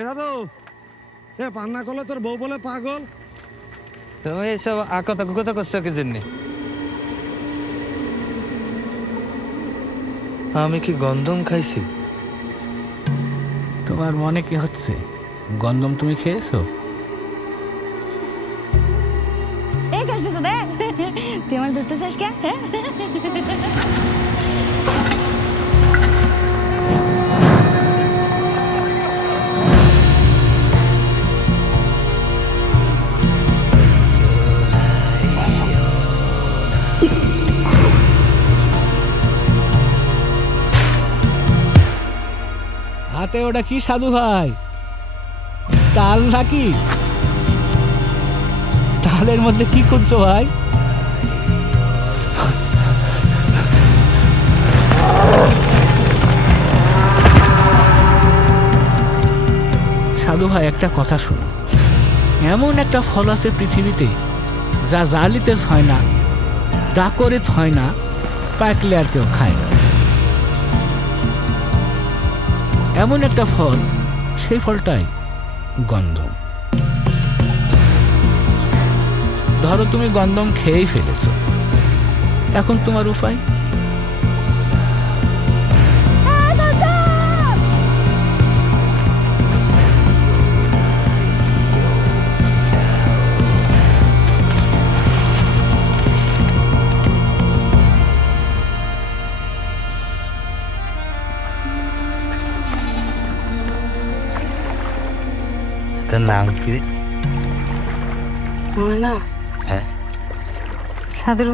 এটা তো এ পান্না করলে তোর বউ বলে পাগল। তুমি এইসব আকতা কুকতা করছ কি জন্যে? আমি কি গন্ধম খাইছি? তোমার মনে কি হচ্ছে? গন্ধম তুমি খেয়েছো? এই তো তুই আমার ধরতে চাস কে? হাতে ওটা কি সাধু ভাই তাল নাকি? তালের মধ্যে কি খুঁজছো ভাই? সাধু ভাই, একটা কথা শুনো। এমন একটা ফল আছে পৃথিবীতে, যা জালিতে হয় না ডাকরে হয় না, পাকলে আর কেউ খায় না। এমন একটা ফল সেই ফলটাই গন্ধম। ধরো তুমি গন্ধম খেয়েই ফেলেছ। এখন তোমার উপায়? তোর নাম কি আমার না হ্যাঁ সাদুর